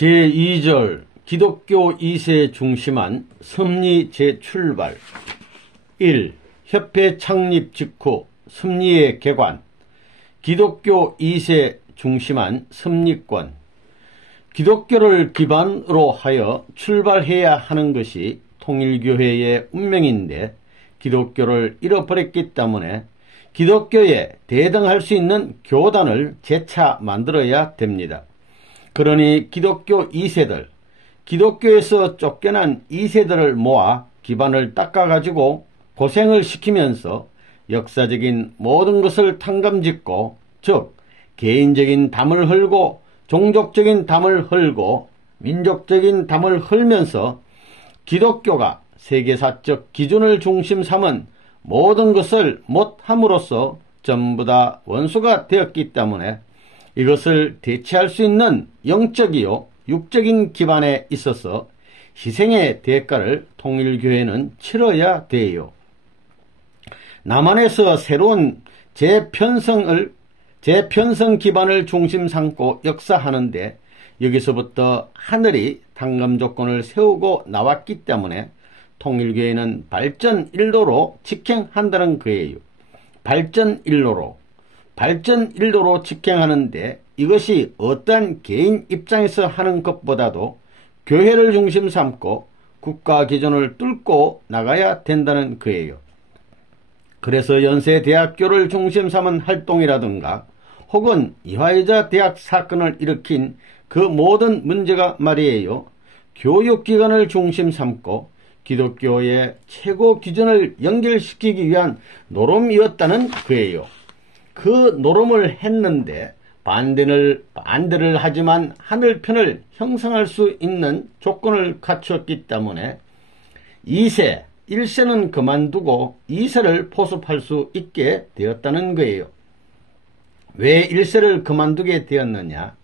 제2절 기독교 2세 중심한 섭리 재출발. 1. 협회 창립 직후 섭리의 개관. 기독교 2세 중심한 섭리권. 기독교를 기반으로 하여 출발해야 하는 것이 통일교회의 운명인데 기독교를 잃어버렸기 때문에 기독교에 대등할 수 있는 교단을 재차 만들어야 됩니다. 그러니 기독교 2세들, 기독교에서 쫓겨난 2세들을 모아 기반을 닦아가지고 고생을 시키면서 역사적인 모든 것을 탕감짓고, 즉 개인적인 담을 헐고 종족적인 담을 헐고 민족적인 담을 헐면서 기독교가 세계사적 기준을 중심 삼은 모든 것을 못함으로써 전부 다 원수가 되었기 때문에 이것을 대체할 수 있는 영적이요 육적인 기반에 있어서 희생의 대가를 통일교회는 치러야 돼요. 남한에서 새로운 재편성 기반을 중심 삼고 역사하는데 여기서부터 하늘이 탕감 조건을 세우고 나왔기 때문에 통일교회는 발전 일로로 직행한다는 거예요. 발전 일로로 직행하는데 이것이 어떠한 개인 입장에서 하는 것보다도 교회를 중심 삼고 국가 기준을 뚫고 나가야 된다는 거예요. 그래서 연세대학교를 중심 삼은 활동이라든가 혹은 이화여자대학 사건을 일으킨 그 모든 문제가 말이에요. 교육기관을 중심 삼고 기독교의 최고 기준을 연결시키기 위한 노름이었다는 거예요. 그 노름을 했는데 반대를 하지만 하늘편을 형성할 수 있는 조건을 갖췄기 때문에 2세, 1세는 그만두고 2세를 포섭할 수 있게 되었다는 거예요. 왜 1세를 그만두게 되었느냐?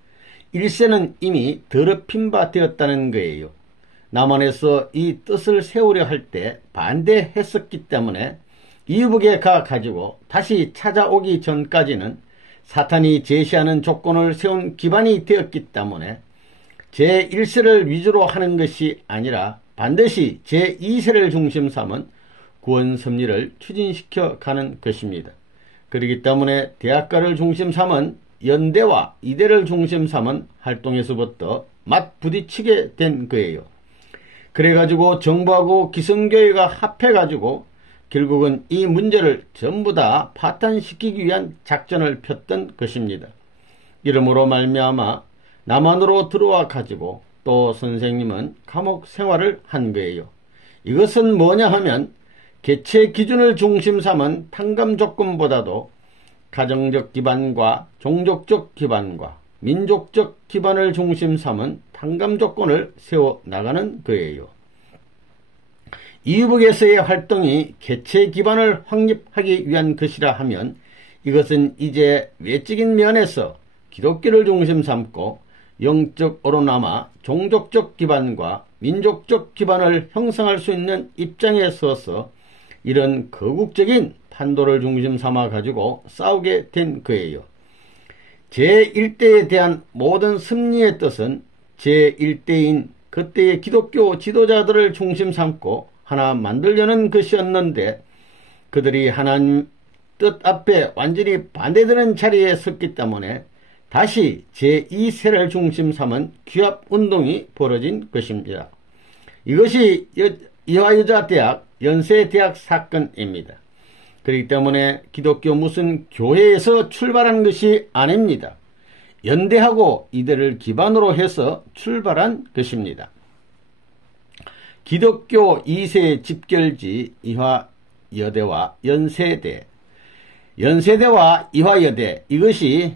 1세는 이미 더럽힌 바 되었다는 거예요. 남한에서 이 뜻을 세우려 할 때 반대했었기 때문에 이북에 가가지고 다시 찾아오기 전까지는 사탄이 제시하는 조건을 세운 기반이 되었기 때문에 제1세를 위주로 하는 것이 아니라 반드시 제2세를 중심 삼은 구원 섭리를 추진시켜 가는 것입니다. 그렇기 때문에 대학가를 중심 삼은 연대와 이대를 중심 삼은 활동에서부터 맞부딪히게 된 거예요. 그래가지고 정부하고 기성교회가 합해가지고 결국은 이 문제를 전부 다 파탄시키기 위한 작전을 폈던 것입니다. 이러므로 말미암아 남한으로 들어와 가지고 또 선생님은 감옥 생활을 한 거예요. 이것은 뭐냐 하면 개체 기준을 중심 삼은 탕감 조건보다도 가정적 기반과 종족적 기반과 민족적 기반을 중심 삼은 탕감 조건을 세워 나가는 거예요. 이북에서의 활동이 개체 기반을 확립하기 위한 것이라 하면 이것은 이제 외적인 면에서 기독교를 중심 삼고 영적으로나마 종족적 기반과 민족적 기반을 형성할 수 있는 입장에 서서 이런 거국적인 판도를 중심 삼아 가지고 싸우게 된 거예요. 제1대에 대한 모든 승리의 뜻은 제1대인 그때의 기독교 지도자들을 중심 삼고 하나 만들려는 것이었는데 그들이 하나님 뜻 앞에 완전히 반대되는 자리에 섰기 때문에 다시 제2세를 중심 삼은 규합운동이 벌어진 것입니다. 이것이 이화여자대학, 연세대학 사건입니다. 그렇기 때문에 기독교 무슨 교회에서 출발한 것이 아닙니다. 연대하고 이대를 기반으로 해서 출발한 것입니다. 기독교 2세 집결지 이화여대와 연세대와 이화여대, 이것이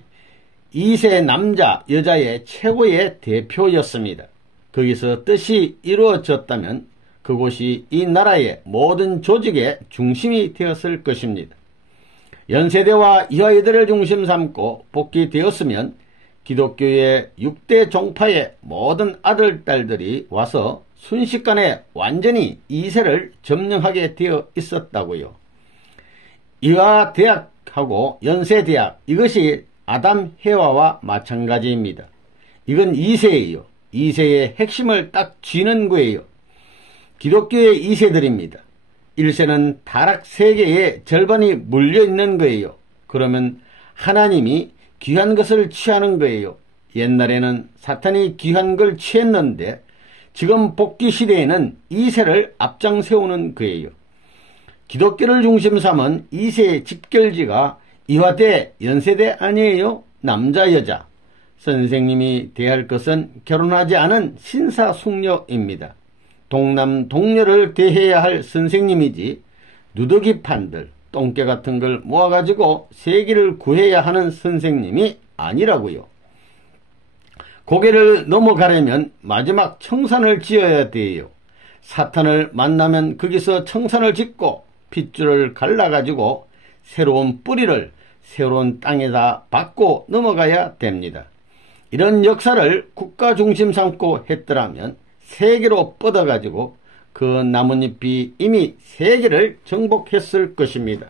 2세 남자 여자의 최고의 대표였습니다. 거기서 뜻이 이루어졌다면 그곳이 이 나라의 모든 조직의 중심이 되었을 것입니다. 연세대와 이화여대를 중심 삼고 복귀되었으면 기독교의 6대 종파의 모든 아들, 딸들이 와서 순식간에 완전히 2세를 점령하게 되어 있었다고요. 이화대학하고 연세대학, 이것이 아담 해와와 마찬가지입니다. 이건 2세예요. 2세의 핵심을 딱 쥐는 거예요. 기독교의 2세들입니다. 1세는 타락 세계의 절반이 물려있는 거예요. 그러면 하나님이 귀한 것을 취하는 거예요. 옛날에는 사탄이 귀한 걸 취했는데 지금 복귀 시대에는 2세를 앞장 세우는 거예요. 기독교를 중심 삼은 2세의 집결지가 이화대, 연세대 아니에요? 남자, 여자. 선생님이 대할 것은 결혼하지 않은 신사숙녀입니다. 동남 동녀를 대해야 할 선생님이지 누더기 판들, 똥개 같은 걸 모아가지고 세기를 구해야 하는 선생님이 아니라고요. 고개를 넘어가려면 마지막 청산을 지어야 돼요. 사탄을 만나면 거기서 청산을 짓고 핏줄을 갈라가지고 새로운 뿌리를 새로운 땅에다 받고 넘어가야 됩니다. 이런 역사를 국가 중심 삼고 했더라면 세계로 뻗어가지고 그 나뭇잎이 이미 세계를 정복했을 것입니다.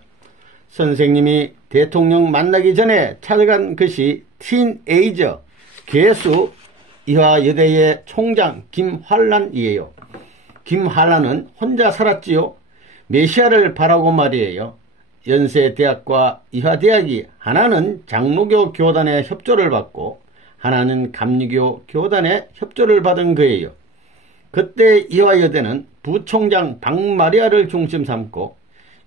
선생님이 대통령 만나기 전에 찾아간 것이 티네이저 괴수 이화여대의 총장 김환란이에요. 김환란은 혼자 살았지요. 메시아를 바라고 말이에요. 연세대학과 이화대학이 하나는 장로교 교단의 협조를 받고 하나는 감리교 교단의 협조를 받은 거예요. 그때 이화여대는 부총장 박마리아를 중심 삼고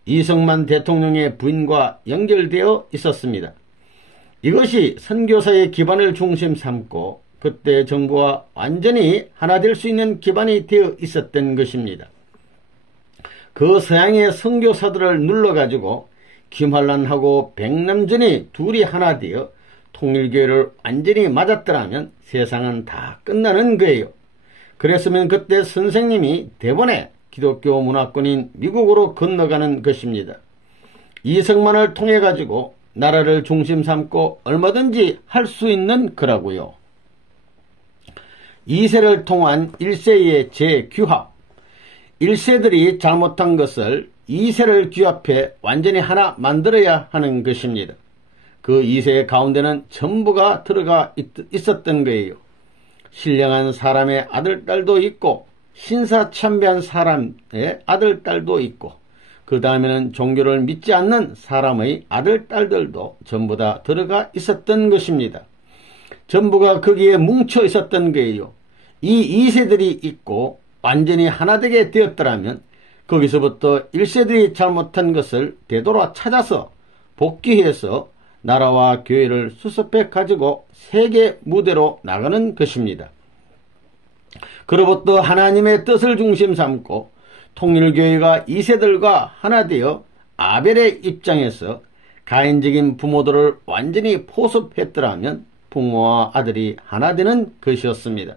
이승만 대통령의 부인과 연결되어 있었습니다. 이것이 선교사의 기반을 중심 삼고 그때 정부와 완전히 하나 될 수 있는 기반이 되어 있었던 것입니다. 그 서양의 선교사들을 눌러가지고 김환란하고 백남준이 둘이 하나 되어 통일교회를 완전히 맞았더라면 세상은 다 끝나는 거예요. 그랬으면 그때 선생님이 대번에 기독교 문화권인 미국으로 건너가는 것입니다. 이승만을 통해 가지고 나라를 중심 삼고 얼마든지 할 수 있는 거라고요. 2세를 통한 1세의 재규합. 1세들이 잘못한 것을 2세를 규합해 완전히 하나 만들어야 하는 것입니다. 그 2세 가운데는 전부가 들어가 있었던 거예요. 신령한 사람의 아들, 딸도 있고 신사참배한 사람의 아들, 딸도 있고 그 다음에는 종교를 믿지 않는 사람의 아들, 딸들도 전부 다 들어가 있었던 것입니다. 전부가 거기에 뭉쳐 있었던 거예요. 이 2세들이 있고 완전히 하나 되게 되었더라면 거기서부터 1세들이 잘못한 것을 되돌아 찾아서 복귀해서 나라와 교회를 수습해 가지고 세계 무대로 나가는 것입니다. 그로부터 하나님의 뜻을 중심 삼고 통일교회가 2세들과 하나 되어 아벨의 입장에서 가인적인 부모들을 완전히 포섭했더라면 부모와 아들이 하나 되는 것이었습니다.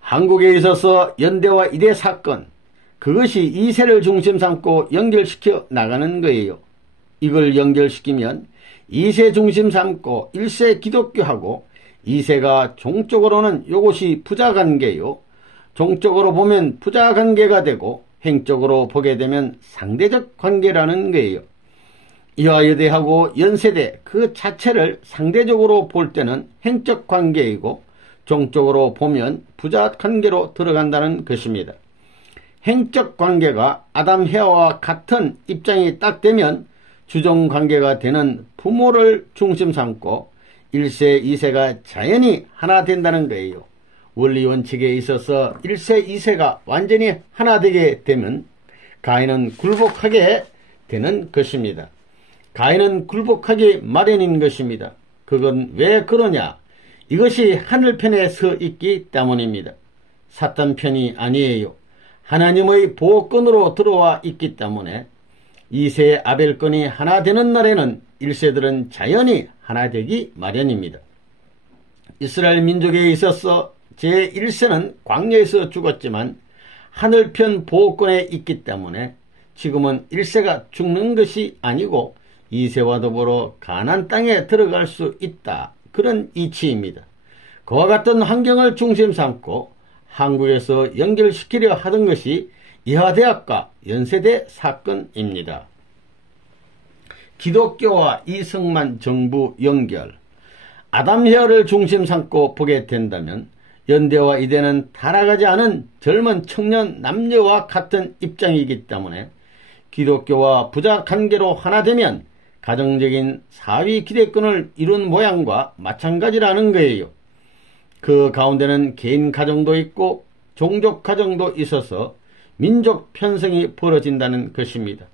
한국에 있어서 연대와 이대 사건, 그것이 2세를 중심 삼고 연결시켜 나가는 거예요. 이걸 연결시키면 2세 중심 삼고 1세 기독교하고 2세가 종적으로는 이것이 부자관계요. 종적으로 보면 부자관계가 되고 행적으로 보게 되면 상대적 관계라는 거예요. 이화여대하고 연세대 그 자체를 상대적으로 볼 때는 행적 관계이고 종적으로 보면 부자관계로 들어간다는 것입니다. 행적 관계가 아담 해와와 같은 입장이 딱 되면 주종관계가 되는 부모를 중심 삼고 1세, 2세가 자연히 하나 된다는 거예요. 원리 원칙에 있어서 1세, 2세가 완전히 하나 되게 되면 가인은 굴복하게 되는 것입니다. 가인은 굴복하기 마련인 것입니다. 그건 왜 그러냐? 이것이 하늘편에 서 있기 때문입니다. 사탄 편이 아니에요. 하나님의 보호권으로 들어와 있기 때문에 2세 아벨권이 하나 되는 날에는 1세들은 자연히 하나 되기 마련입니다. 이스라엘 민족에 있어서 제1세는 광야에서 죽었지만 하늘편 보호권에 있기 때문에 지금은 1세가 죽는 것이 아니고 2세와 더불어 가나안 땅에 들어갈 수 있다. 그런 이치입니다. 그와 같은 환경을 중심 삼고 한국에서 연결시키려 하던 것이 이화대학과 연세대 사건입니다. 기독교와 이승만 정부 연결. 아담 혜화를 중심 삼고 보게 된다면 연대와 이대는 타락하지 않은 젊은 청년 남녀와 같은 입장이기 때문에 기독교와 부자 관계로 하나 되면 가정적인 사위 기대권을 이룬 모양과 마찬가지라는 거예요. 그 가운데는 개인 가정도 있고 종족 가정도 있어서 민족 편성이 벌어진다는 것입니다.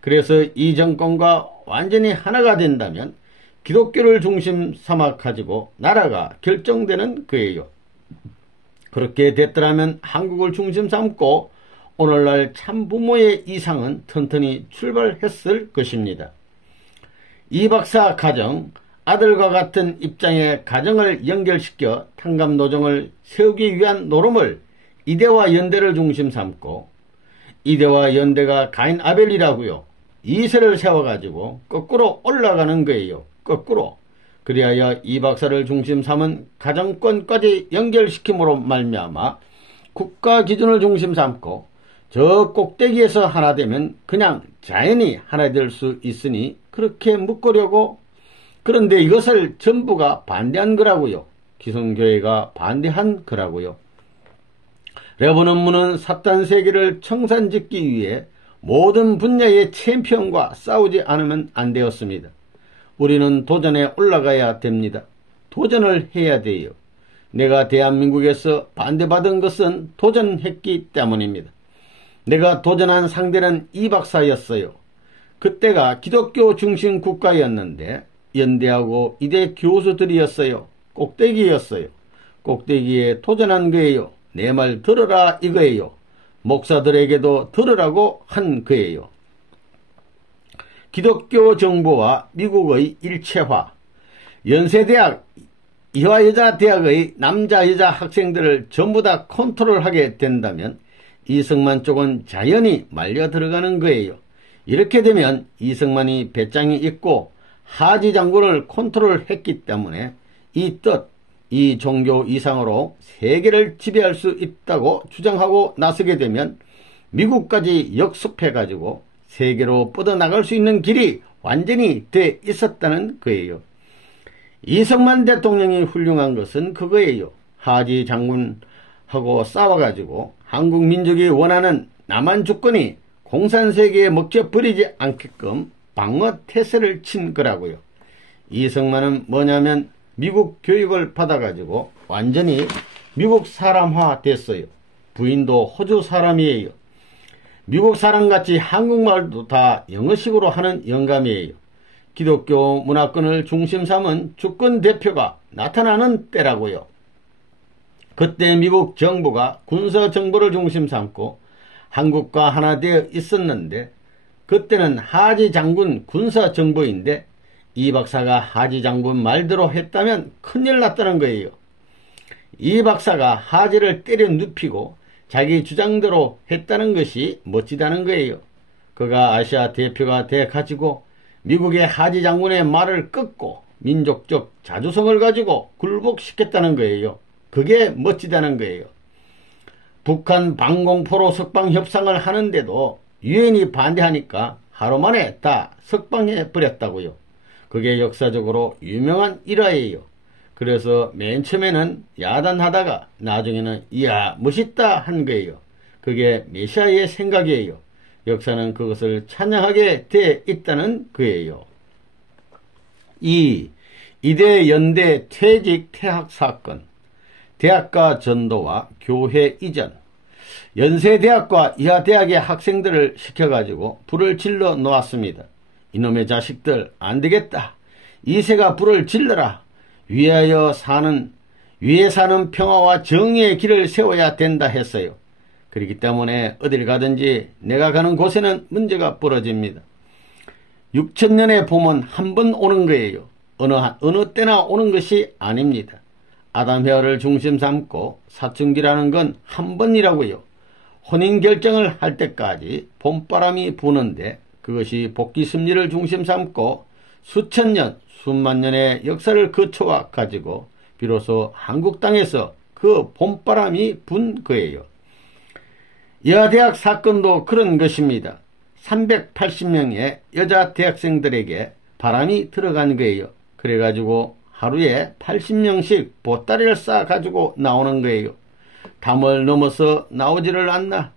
그래서 이 정권과 완전히 하나가 된다면 기독교를 중심 삼아 가지고 나라가 결정되는 거예요. 그렇게 됐더라면 한국을 중심 삼고 오늘날 참부모의 이상은 튼튼히 출발했을 것입니다. 이 박사 가정, 아들과 같은 입장의 가정을 연결시켜 탕감노정을 세우기 위한 노름을 이대와 연대를 중심 삼고, 이대와 연대가 가인 아벨이라고요. 이세를 세워가지고 거꾸로 올라가는 거예요. 거꾸로. 그리하여 이 박사를 중심 삼은 가정권까지 연결시킴으로 말미암아 국가 기준을 중심 삼고 저 꼭대기에서 하나 되면 그냥 자연히 하나 될 수 있으니 그렇게 묶으려고. 그런데 이것을 전부가 반대한 거라고요. 기성교회가 반대한 거라고요. 레버넌문은 사탄 세계를 청산짓기 위해 모든 분야의 챔피언과 싸우지 않으면 안 되었습니다. 우리는 도전에 올라가야 됩니다. 도전을 해야 돼요. 내가 대한민국에서 반대받은 것은 도전했기 때문입니다. 내가 도전한 상대는 이 박사였어요. 그때가 기독교 중심 국가였는데 연대하고 이대 교수들이었어요. 꼭대기였어요. 꼭대기에 도전한 거예요. 내 말 들어라 이거예요. 목사들에게도 들으라고 한 거예요. 기독교 정부와 미국의 일체화, 연세대학, 이화여자대학의 남자 여자 학생들을 전부 다 컨트롤하게 된다면 이승만 쪽은 자연히 말려 들어가는 거예요. 이렇게 되면 이승만이 배짱이 있고 하지 장군을 컨트롤했기 때문에 이 뜻, 이 종교 이상으로 세계를 지배할 수 있다고 주장하고 나서게 되면 미국까지 역습해가지고 세계로 뻗어나갈 수 있는 길이 완전히 돼 있었다는 거예요. 이승만 대통령이 훌륭한 것은 그거예요. 하지 장군하고 싸워가지고 한국 민족이 원하는 남한 주권이 공산세계에 먹혀버리지 않게끔 방어 태세를 친 거라고요. 이승만은 뭐냐면 미국 교육을 받아가지고 완전히 미국 사람화 됐어요. 부인도 호주 사람이에요. 미국 사람같이 한국말도 다 영어식으로 하는 영감이에요. 기독교 문화권을 중심 삼은 주권 대표가 나타나는 때라고요. 그때 미국 정부가 군사 정보를 중심 삼고 한국과 하나 되어 있었는데 그때는 하지 장군 군사 정보인데 이 박사가 하지 장군 말대로 했다면 큰일 났다는 거예요. 이 박사가 하지를 때려 눕히고 자기 주장대로 했다는 것이 멋지다는 거예요. 그가 아시아 대표가 돼가지고 미국의 하지 장군의 말을 끊고 민족적 자주성을 가지고 굴복시켰다는 거예요. 그게 멋지다는 거예요. 북한 방공포로 석방 협상을 하는데도 유엔이 반대하니까 하루 만에 다 석방해 버렸다고요. 그게 역사적으로 유명한 일화예요. 그래서 맨 처음에는 야단하다가 나중에는 이야 멋있다 한 거예요. 그게 메시아의 생각이에요. 역사는 그것을 찬양하게 돼 있다는 거예요. 2. 이대 연대 퇴직 퇴학 사건. 대학가 전도와 교회 이전. 연세대학과 이하대학의 학생들을 시켜가지고 불을 질러 놓았습니다. 이놈의 자식들 안되겠다. 이세가 불을 질러라. 위에 사는 평화와 정의의 길을 세워야 된다 했어요. 그렇기 때문에 어딜 가든지 내가 가는 곳에는 문제가 벌어집니다. 6천년에 봄은 한 번 오는 거예요. 어느 때나 오는 것이 아닙니다. 아담 헤어를 중심 삼고 사춘기라는 건 한 번이라고요. 혼인 결정을 할 때까지 봄바람이 부는데 그것이 복귀 심리를 중심 삼고 수천 년, 수만 년의 역사를 거쳐와 가지고 비로소 한국 땅에서 그 봄바람이 분 거예요. 여대학 사건도 그런 것입니다. 380명의 여자 대학생들에게 바람이 들어간 거예요. 그래가지고 하루에 80명씩 보따리를 싸 가지고 나오는 거예요. 담을 넘어서 나오지를 않나.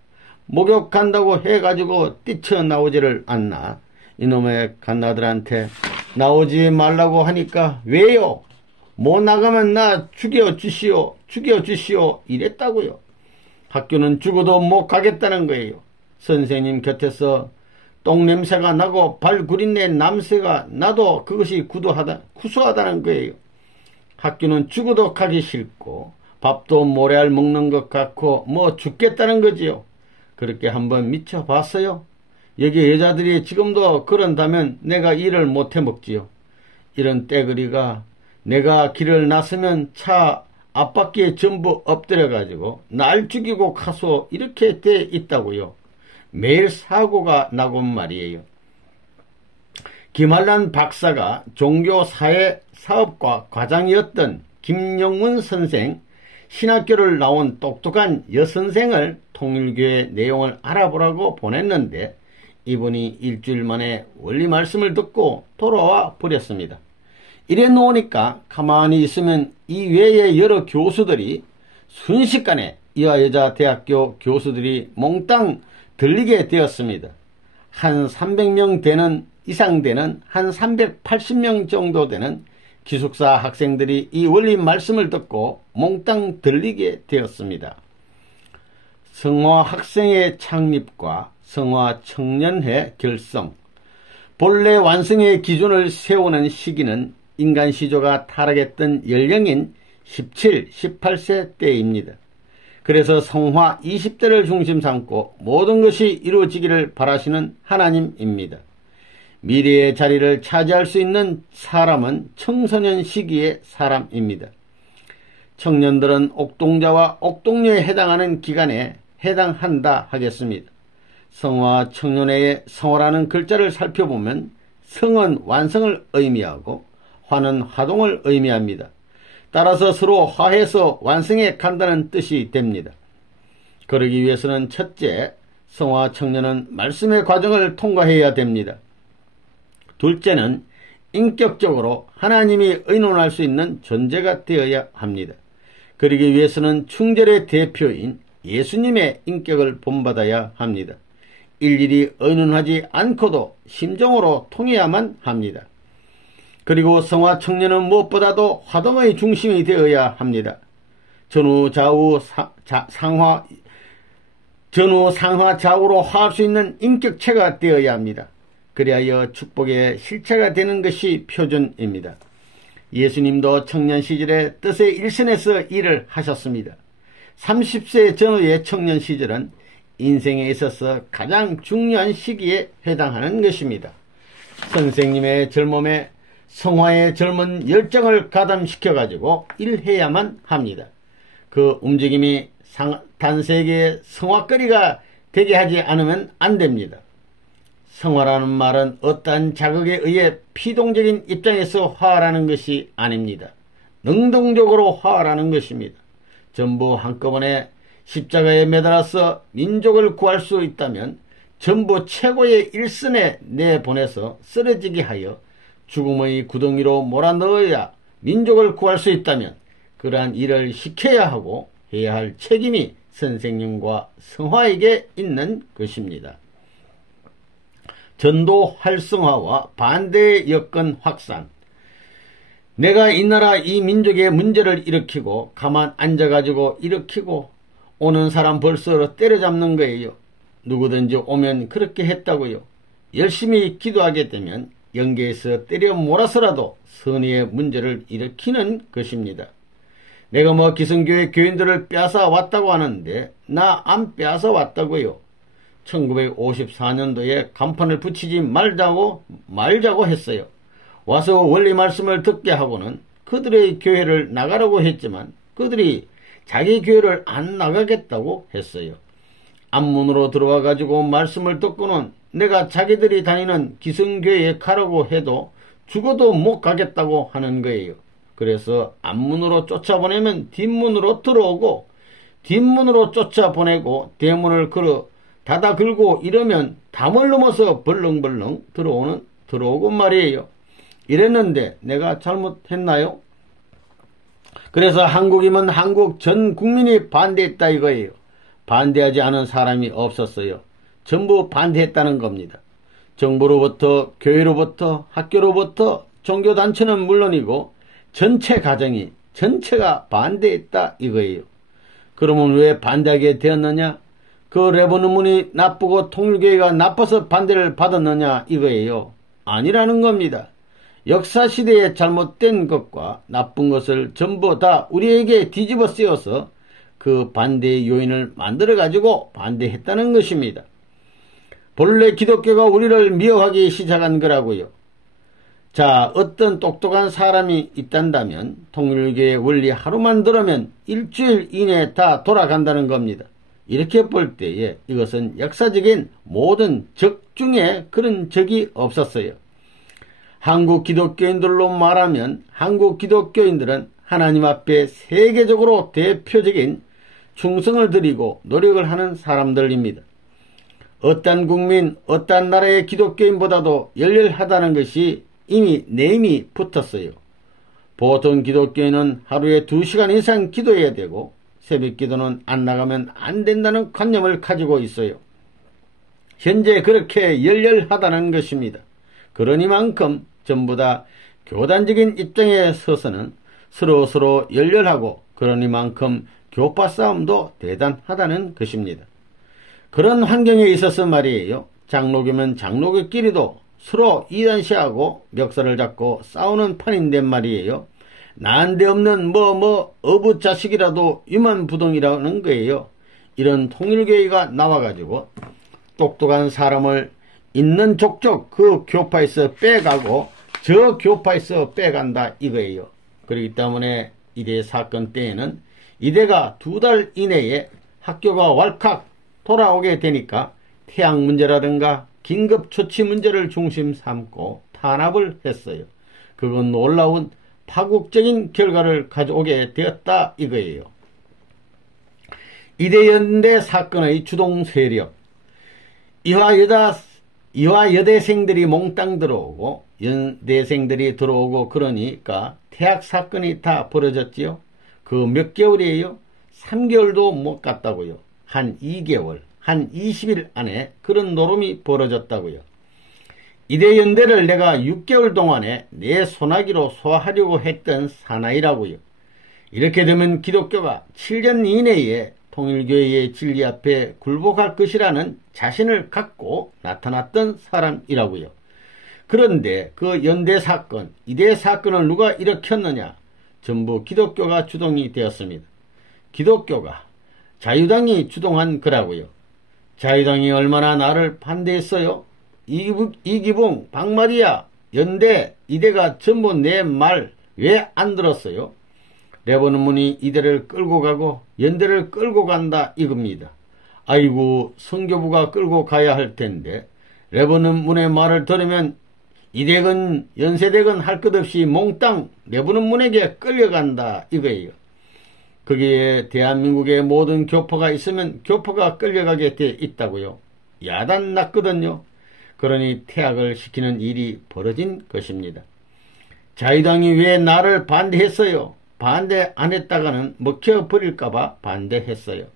목욕 간다고 해가지고 뛰쳐나오지를 않나. 이놈의 갓나들한테 나오지 말라고 하니까 왜요? 못 나가면 나 죽여주시오, 죽여주시오 이랬다고요. 학교는 죽어도 못 가겠다는 거예요. 선생님 곁에서 똥냄새가 나고 발구린내 남새가 나도 그것이 구수하다는 거예요. 학교는 죽어도 가기 싫고 밥도 모래알 먹는 것 같고 뭐 죽겠다는 거지요. 그렇게 한번 미쳐봤어요? 여기 여자들이 지금도 그런다면 내가 일을 못해 먹지요. 이런 떼거리가 내가 길을 나서면 차 앞바퀴에 전부 엎드려가지고 날 죽이고 가소 이렇게 돼 있다고요. 매일 사고가 나곤 말이에요. 김한란 박사가 종교사회사업과 과장이었던 김영문 선생, 신학교를 나온 똑똑한 여선생을 통일교의 내용을 알아보라고 보냈는데 이분이 일주일 만에 원리 말씀을 듣고 돌아와 버렸습니다. 이래 놓으니까 가만히 있으면 이 외에 여러 교수들이 순식간에 이화여자대학교 교수들이 몽땅 들리게 되었습니다. 한 300명 이상 되는 한 380명 정도 되는 기숙사 학생들이 이 원리 말씀을 듣고 몽땅 들리게 되었습니다. 성화학생회 창립과 성화청년회 결성, 본래 완성의 기준을 세우는 시기는 인간시조가 타락했던 연령인 17, 18세 때입니다. 그래서 성화 20대를 중심 삼고 모든 것이 이루어지기를 바라시는 하나님입니다. 미래의 자리를 차지할 수 있는 사람은 청소년 시기의 사람입니다. 청년들은 옥동자와 옥동녀에 해당하는 기간에 해당한다 하겠습니다. 성화 청년회의 성화라는 글자를 살펴보면 성은 완성을 의미하고 화는 화동을 의미합니다. 따라서 서로 화해서 완성해 간다는 뜻이 됩니다. 그러기 위해서는 첫째, 성화 청년은 말씀의 과정을 통과해야 됩니다. 둘째는 인격적으로 하나님이 의논할 수 있는 존재가 되어야 합니다. 그러기 위해서는 충절의 대표인 예수님의 인격을 본받아야 합니다. 일일이 의논하지 않고도 심정으로 통해야만 합니다. 그리고 성화 청년은 무엇보다도 화동의 중심이 되어야 합니다. 전후 상하 좌우로 화할 수 있는 인격체가 되어야 합니다. 그리하여 축복의 실체가 되는 것이 표준입니다. 예수님도 청년 시절에 뜻의 일선에서 일을 하셨습니다. 30세 전후의 청년 시절은 인생에 있어서 가장 중요한 시기에 해당하는 것입니다. 선생님의 젊음에 성화의 젊은 열정을 가담시켜가지고 일해야만 합니다. 그 움직임이 단세계의 성화거리가 되게 하지 않으면 안 됩니다. 성화라는 말은 어떠한 자극에 의해 피동적인 입장에서 화하라는 것이 아닙니다. 능동적으로 화하라는 것입니다. 전부 한꺼번에 십자가에 매달아서 민족을 구할 수 있다면 전부 최고의 일선에 내보내서 쓰러지게 하여 죽음의 구덩이로 몰아넣어야 민족을 구할 수 있다면 그러한 일을 시켜야 하고 해야 할 책임이 선생님과 성화에게 있는 것입니다. 전도 활성화와 반대의 여건 확산. 내가 이 나라 이 민족의 문제를 일으키고 가만 앉아가지고 일으키고 오는 사람 벌써 때려잡는 거예요. 누구든지 오면 그렇게 했다고요. 열심히 기도하게 되면 영계에서 때려 몰아서라도 선의의 문제를 일으키는 것입니다. 내가 뭐 기성교회 교인들을 빼앗아 왔다고 하는데 나 안 빼앗아 왔다고요. 1954년도에 간판을 붙이지 말자고 했어요. 와서 원리 말씀을 듣게 하고는 그들의 교회를 나가라고 했지만 그들이 자기 교회를 안 나가겠다고 했어요. 앞문으로 들어와 가지고 말씀을 듣고는 내가 자기들이 다니는 기성교회에 가라고 해도 죽어도 못 가겠다고 하는 거예요. 그래서 앞문으로 쫓아보내면 뒷문으로 들어오고 뒷문으로 쫓아보내고 대문을 닫아 걸고 이러면 담을 넘어서 벌렁벌렁 들어오고 말이에요. 이랬는데 내가 잘못했나요? 그래서 한국이면 한국 전 국민이 반대했다 이거예요. 반대하지 않은 사람이 없었어요. 전부 반대했다는 겁니다. 정부로부터, 교회로부터, 학교로부터, 종교단체는 물론이고 전체 가정이, 전체가 반대했다 이거예요. 그러면 왜 반대하게 되었느냐? 그 레버논문이 나쁘고 통일교회가 나빠서 반대를 받았느냐 이거예요. 아니라는 겁니다. 역사시대에 잘못된 것과 나쁜 것을 전부 다 우리에게 뒤집어 씌워서 그 반대의 요인을 만들어가지고 반대했다는 것입니다. 본래 기독교가 우리를 미워하기 시작한 거라고요. 자, 어떤 똑똑한 사람이 있단다면 통일교의 원리 하루만 들으면 일주일 이내에 다 돌아간다는 겁니다. 이렇게 볼 때에 이것은 역사적인 모든 적 중에 그런 적이 없었어요. 한국 기독교인들로 말하면 한국 기독교인들은 하나님 앞에 세계적으로 대표적인 충성을 드리고 노력을 하는 사람들입니다. 어떤 국민, 어떤 나라의 기독교인보다도 열렬하다는 것이 이미 네임이 붙었어요. 보통 기독교인은 하루에 2시간 이상 기도해야 되고 새벽 기도는 안 나가면 안 된다는 관념을 가지고 있어요. 현재 그렇게 열렬하다는 것입니다. 그러니만큼 전부 다 교단적인 입장에 서서는 서로 열렬하고 그러니만큼 교파 싸움도 대단하다는 것입니다. 그런 환경에 있어서 말이에요. 장로교면 장로교끼리도 서로 이단시하고 멱살을 잡고 싸우는 판인데 말이에요. 난데없는 어부자식이라도 유만부동이라는 거예요. 이런 통일교회가 나와가지고 똑똑한 사람을 있는 족족 그 교파에서 빼가고 저 교파에서 빼간다 이거예요. 그렇기 때문에 이대 사건 때에는 이대가 2달 이내에 학교가 왈칵 돌아오게 되니까 태학 문제라든가 긴급조치 문제를 중심 삼고 탄압을 했어요. 그건 놀라운 파국적인 결과를 가져오게 되었다 이거예요. 이대연대 사건의 주동 세력, 이화 여대생들이 몽땅 들어오고 연대생들이 들어오고 그러니까 태학 사건이 다 벌어졌지요. 그 몇 개월이에요? 3개월도 못 갔다고요. 한 2개월, 한 20일 안에 그런 노름이 벌어졌다고요. 이대연대를 내가 6개월 동안에 내 소나기로 소화하려고 했던 사나이라고요. 이렇게 되면 기독교가 7년 이내에 통일교회의 진리 앞에 굴복할 것이라는 자신을 갖고 나타났던 사람이라고요. 그런데 그 연대 사건, 이대 사건을 누가 일으켰느냐? 전부 기독교가 주동이 되었습니다. 기독교가, 자유당이 주동한 거라고요. 자유당이 얼마나 나를 반대했어요? 이기붕, 박마리아, 연대, 이대가 전부 내 말 왜 안 들었어요? 레버논문이 이대를 끌고 가고 연대를 끌고 간다 이겁니다. 아이고, 선교부가 끌고 가야 할 텐데 레버논문의 말을 들으면 이대건 연세대건 할 것 없이 몽땅 레버논문에게 끌려간다 이거예요. 거기에 대한민국의 모든 교포가 있으면 교포가 끌려가게 돼 있다고요. 야단 났거든요. 그러니 퇴학을 시키는 일이 벌어진 것입니다. 자유당이 왜 나를 반대했어요? 반대 안 했다가는 먹혀버릴까봐 반대했어요.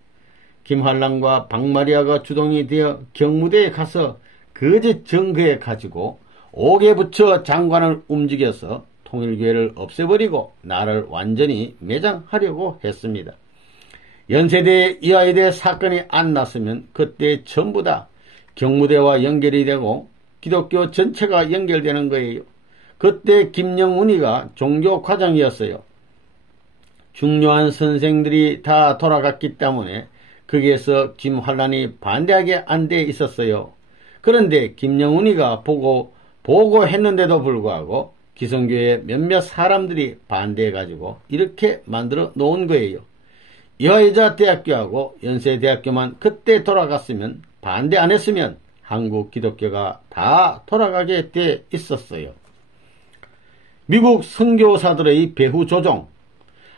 김한랑과 박마리아가 주동이 되어 경무대에 가서 거짓 증거해 가지고 옥에 붙여 장관을 움직여서 통일교회를 없애버리고 나를 완전히 매장하려고 했습니다. 연세대 이화여대 사건이 안 났으면 그때 전부 다 경무대와 연결이 되고 기독교 전체가 연결되는 거예요. 그때 김영훈이가 종교과장이었어요. 중요한 선생들이 다 돌아갔기 때문에 거기에서 김환란이 반대하게 안 돼 있었어요. 그런데 김영훈이가 보고했는데도 불구하고 기성교회 몇몇 사람들이 반대해가지고 이렇게 만들어 놓은 거예요. 여의자대학교하고 연세대학교만 그때 돌아갔으면 반대 안 했으면 한국 기독교가 다 돌아가게 돼 있었어요. 미국 선교사들의 배후 조종,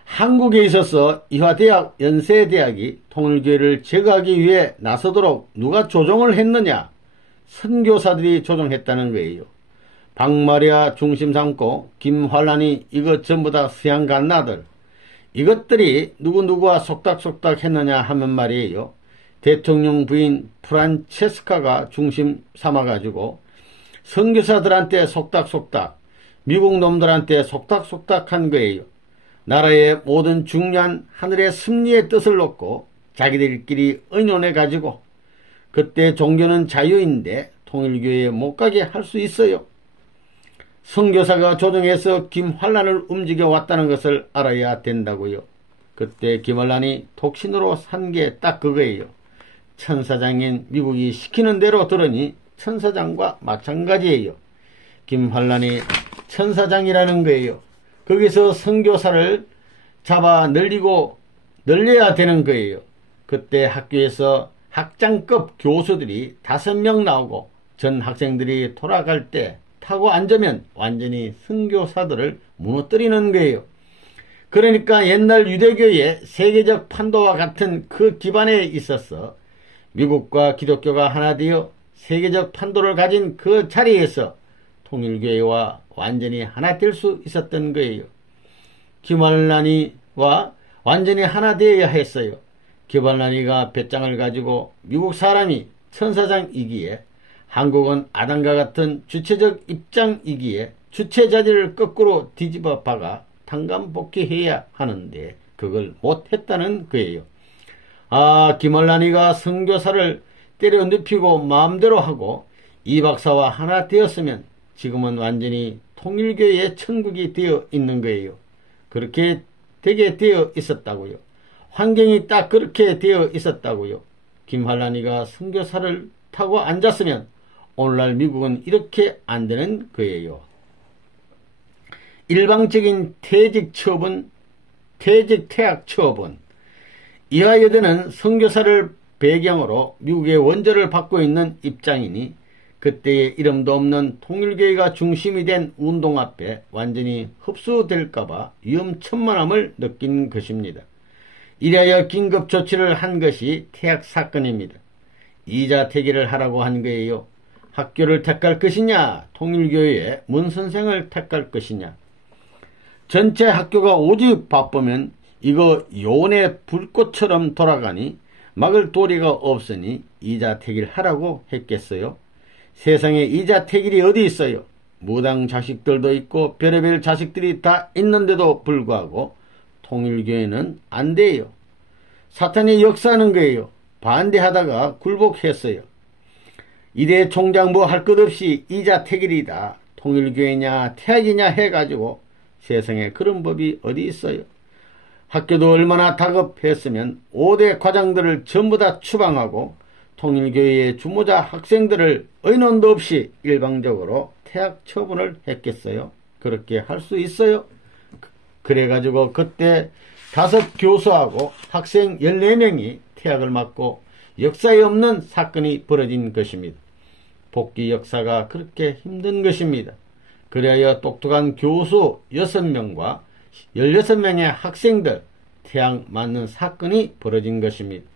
한국에 있어서 이화대학, 연세대학이 통일교회를 제거하기 위해 나서도록 누가 조종을 했느냐? 선교사들이 조종했다는 거예요. 박마리아 중심 삼고 김환란이 이거 전부 다 서양 갓나들, 이것들이 누구누구와 속닥속닥 했느냐 하면 말이에요. 대통령 부인 프란체스카가 중심 삼아가지고 선교사들한테 속닥속닥, 미국 놈들한테 속닥속닥 한 거예요. 나라의 모든 중요한 하늘의 섭리의 뜻을 놓고 자기들끼리 의논해가지고 그때 종교는 자유인데 통일교회에 못 가게 할 수 있어요. 선교사가 조정해서 김환란을 움직여 왔다는 것을 알아야 된다고요. 그때 김환란이 독신으로 산 게 딱 그거예요. 천사장인 미국이 시키는 대로 들으니 천사장과 마찬가지예요. 김환란이 천사장이라는 거예요. 거기서 선교사를 잡아 늘려야 되는 거예요. 그때 학교에서 학장급 교수들이 5명 나오고 전 학생들이 돌아갈 때 타고 앉으면 완전히 선교사들을 무너뜨리는 거예요. 그러니까 옛날 유대교의 세계적 판도와 같은 그 기반에 있어서 미국과 기독교가 하나 되어 세계적 판도를 가진 그 자리에서 통일교회와 완전히 하나 될 수 있었던 거예요. 김환란이와 완전히 하나 되어야 했어요. 김환란이가 배짱을 가지고 미국 사람이 천사장이기에 한국은 아담과 같은 주체적 입장이기에 주체 자리를 거꾸로 뒤집어 박아 tan감복귀해야 하는데 그걸 못했다는 거예요. 김환란이가 선교사를 때려 눕히고 마음대로 하고 이 박사와 하나 되었으면 지금은 완전히 통일교의 천국이 되어 있는 거예요. 그렇게 되게 되어 있었다고요. 환경이 딱 그렇게 되어 있었다고요. 김환란이가 선교사를 타고 앉았으면 오늘날 미국은 이렇게 안 되는 거예요. 일방적인 퇴직 퇴학 처분. 이화여대는 선교사를 배경으로 미국의 원조를 받고 있는 입장이니 그때의 이름도 없는 통일교회가 중심이 된 운동 앞에 완전히 흡수될까봐 위험천만함을 느낀 것입니다. 이래야 긴급 조치를 한 것이 퇴학 사건입니다. 이자 퇴기를 하라고 한 거예요. 학교를 택할 것이냐, 통일교회의 문선생을 택할 것이냐. 전체 학교가 오직 바쁘면 이거 요원의 불꽃처럼 돌아가니 막을 도리가 없으니 이자 퇴기를 하라고 했겠어요. 세상에 이자 퇴기이 어디 있어요. 무당 자식들도 있고 별의별 자식들이 다 있는데도 불구하고 통일교회는 안 돼요. 사탄이 역사하는 거예요. 반대하다가 굴복했어요. 이대 총장 뭐 할 것 없이 이자 퇴기이다. 통일교회냐 퇴학이냐 해가지고 세상에 그런 법이 어디 있어요. 학교도 얼마나 다급했으면 5대 과장들을 전부 다 추방하고 통일교회의 주모자 학생들을 의논도 없이 일방적으로 퇴학 처분을 했겠어요. 그렇게 할 수 있어요. 그래가지고 그때 5 교수하고 학생 14명이 퇴학을 맞고 역사에 없는 사건이 벌어진 것입니다. 복귀 역사가 그렇게 힘든 것입니다. 그래야 똑똑한 교수 6명과 16명의 학생들 퇴학 맞는 사건이 벌어진 것입니다.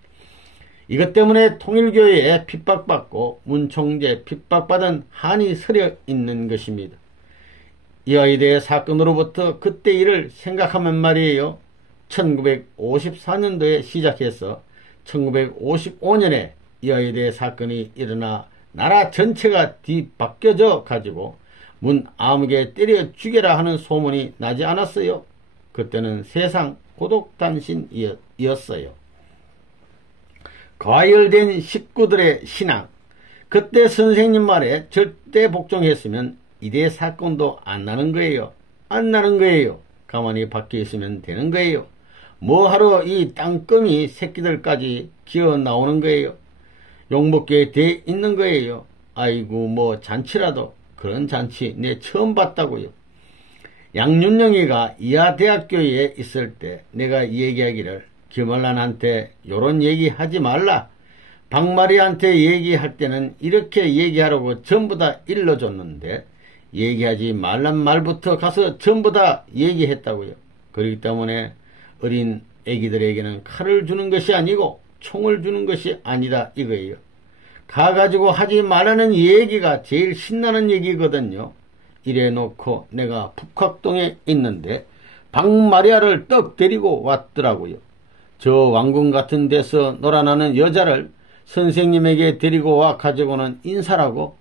이것 때문에 통일교회에 핍박받고 문총재 핍박받은 한이 서려 있는 것입니다. 이화여대 사건으로부터 그때 일을 생각하면 말이에요. 1954년도에 시작해서 1955년에 이화여대 사건이 일어나 나라 전체가 뒤바뀌어져 가지고 문 아무개 때려 죽여라 하는 소문이 나지 않았어요. 그때는 세상 고독단신이었어요. 과열된 식구들의 신앙. 그때 선생님 말에 절대 복종했으면 이대 사건도 안 나는 거예요. 안 나는 거예요. 가만히 밖에 있으면 되는 거예요. 뭐하러 이 땅거미 새끼들까지 기어 나오는 거예요. 욕먹게 돼 있는 거예요. 아이고 뭐 잔치라도 그런 잔치 내 처음 봤다고요. 양윤영이가 이하대학교에 있을 때 내가 얘기하기를 김환란한테 요런 얘기 하지 말라. 박마리한테 얘기할 때는 이렇게 얘기하라고 전부 다 일러줬는데 얘기하지 말란 말부터 가서 전부 다 얘기했다고요. 그렇기 때문에 어린 애기들에게는 칼을 주는 것이 아니고 총을 주는 것이 아니다 이거예요. 가가지고 하지 말라는 얘기가 제일 신나는 얘기거든요. 이래 놓고 내가 북학동에 있는데 박마리아를 떡 데리고 왔더라고요. 저 왕궁 같은 데서 놀아나는 여자를 선생님에게 데리고 와 가지고는 인사라고?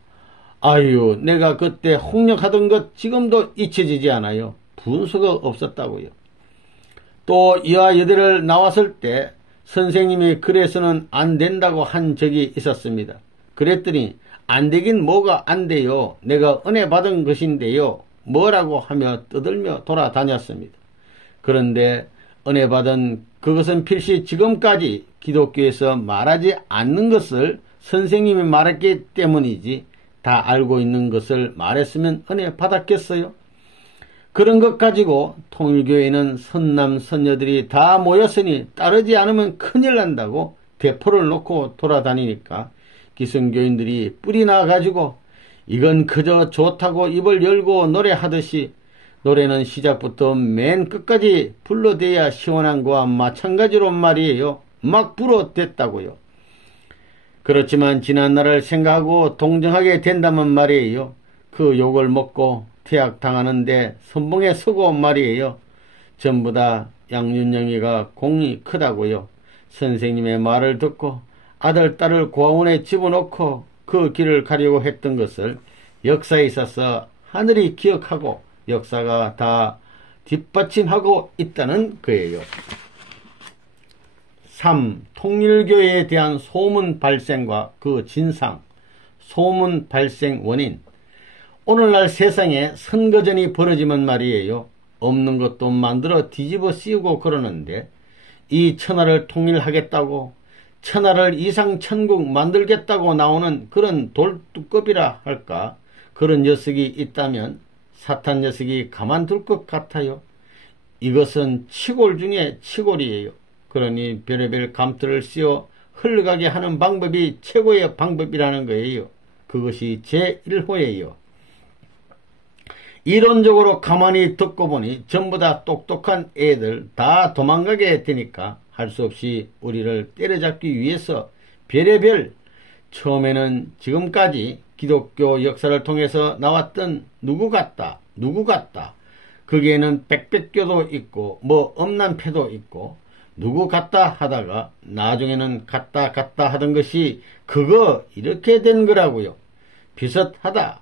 아유, 내가 그때 홍역하던 것 지금도 잊혀지지 않아요. 분수가 없었다고요. 또 이화 여대를 나왔을 때 선생님이 그래서는 안 된다고 한 적이 있었습니다. 그랬더니 안 되긴 뭐가 안 돼요. 내가 은혜 받은 것인데요. 뭐라고 하며 떠들며 돌아다녔습니다. 그런데 은혜 받은 그것은 필시 지금까지 기독교에서 말하지 않는 것을 선생님이 말했기 때문이지 다 알고 있는 것을 말했으면 은혜 받았겠어요? 그런 것 가지고 통일교회는 선남 선녀들이 다 모였으니 따르지 않으면 큰일 난다고 대포를 놓고 돌아다니니까 기성교인들이 뿔이 나가지고 이건 그저 좋다고 입을 열고 노래하듯이 노래는 시작부터 맨 끝까지 불러대야 시원한 거와 마찬가지로 말이에요. 막 불어댔다고요. 그렇지만 지난날을 생각하고 동정하게 된다면 말이에요. 그 욕을 먹고 퇴학당하는데 선봉에 서고 말이에요. 전부 다 양윤영이가 공이 크다고요. 선생님의 말을 듣고 아들, 딸을 고아원에 집어넣고 그 길을 가려고 했던 것을 역사에 있어서 하늘이 기억하고 역사가 다 뒷받침하고 있다는 거예요. 3. 통일교회에 대한 소문 발생과 그 진상, 소문 발생 원인. 오늘날 세상에 선거전이 벌어지면 말이에요. 없는 것도 만들어 뒤집어 씌우고 그러는데 이 천하를 통일하겠다고 천하를 이상천국 만들겠다고 나오는 그런 돌두꺼비라 할까? 그런 녀석이 있다면 사탄 녀석이 가만둘 것 같아요. 이것은 치골 중에 치골이에요. 그러니 별의별 감투를 씌워 흘러가게 하는 방법이 최고의 방법이라는 거예요. 그것이 제1호예요. 이론적으로 가만히 듣고 보니 전부 다 똑똑한 애들 다 도망가게 되니까 할 수 없이 우리를 때려잡기 위해서 별의별 처음에는 지금까지 기독교 역사를 통해서 나왔던 누구 같다 거기에는 백백교도 있고 뭐 엄난패도 있고 누구 같다 하다가 나중에는 같다 하던 것이 그거 이렇게 된 거라고요. 비슷하다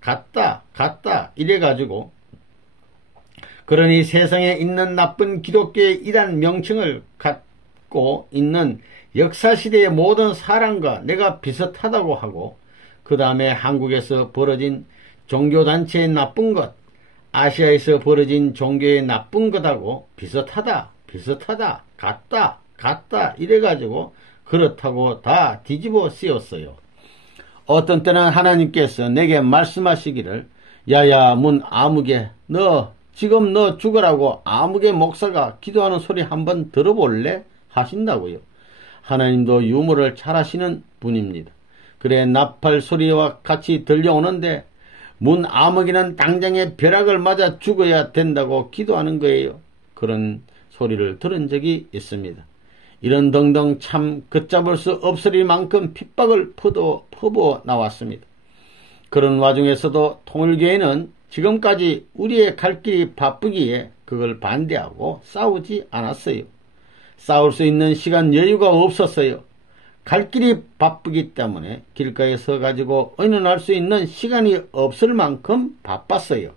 같다 이래가지고 그러니 세상에 있는 나쁜 기독교의 이란 명칭을 갖고 있는 역사시대의 모든 사람과 내가 비슷하다고 하고 그 다음에 한국에서 벌어진 종교단체의 나쁜 것, 아시아에서 벌어진 종교의 나쁜 것하고 비슷하다 같다 이래가지고 그렇다고 다 뒤집어 씌웠어요. 어떤 때는 하나님께서 내게 말씀하시기를 야야 문 아무개 너 지금 너 죽으라고 아무개 목사가 기도하는 소리 한번 들어볼래? 하신다고요. 하나님도 유머를 잘 하시는 분입니다. 그래 나팔 소리와 같이 들려오는데 문 아무개는 당장에 벼락을 맞아 죽어야 된다고 기도하는 거예요. 그런 소리를 들은 적이 있습니다. 이런 등등 참 걷잡을 수 없으리만큼 핍박을 퍼부어 나왔습니다. 그런 와중에서도 통일교회는 지금까지 우리의 갈 길이 바쁘기에 그걸 반대하고 싸우지 않았어요. 싸울 수 있는 시간 여유가 없었어요. 갈 길이 바쁘기 때문에 길가에 서가지고 의논할 수 있는 시간이 없을 만큼 바빴어요.